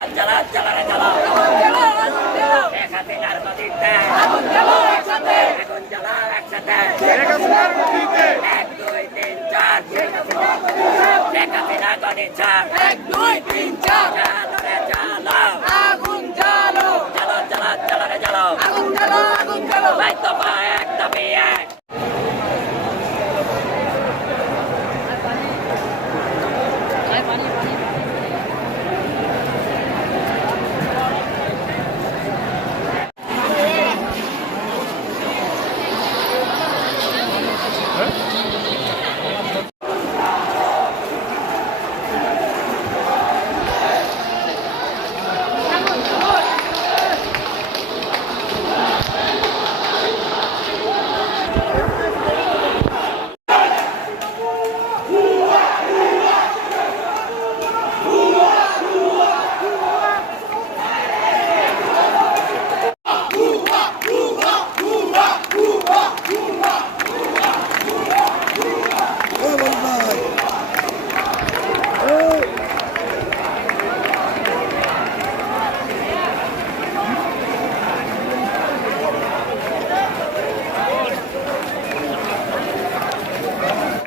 জ্বালা জ্বালা রে জ্বালা এক হাতে নার নদীতে আগুন জ্বালা একসাথে এক দুই তিন চার এক হাতে নার নদী চার জ্বালা রে জ্বালা জ্বালা জ্বালা জ্বালা রে জ্বালা ভাই তো ভাই এক দাবি এক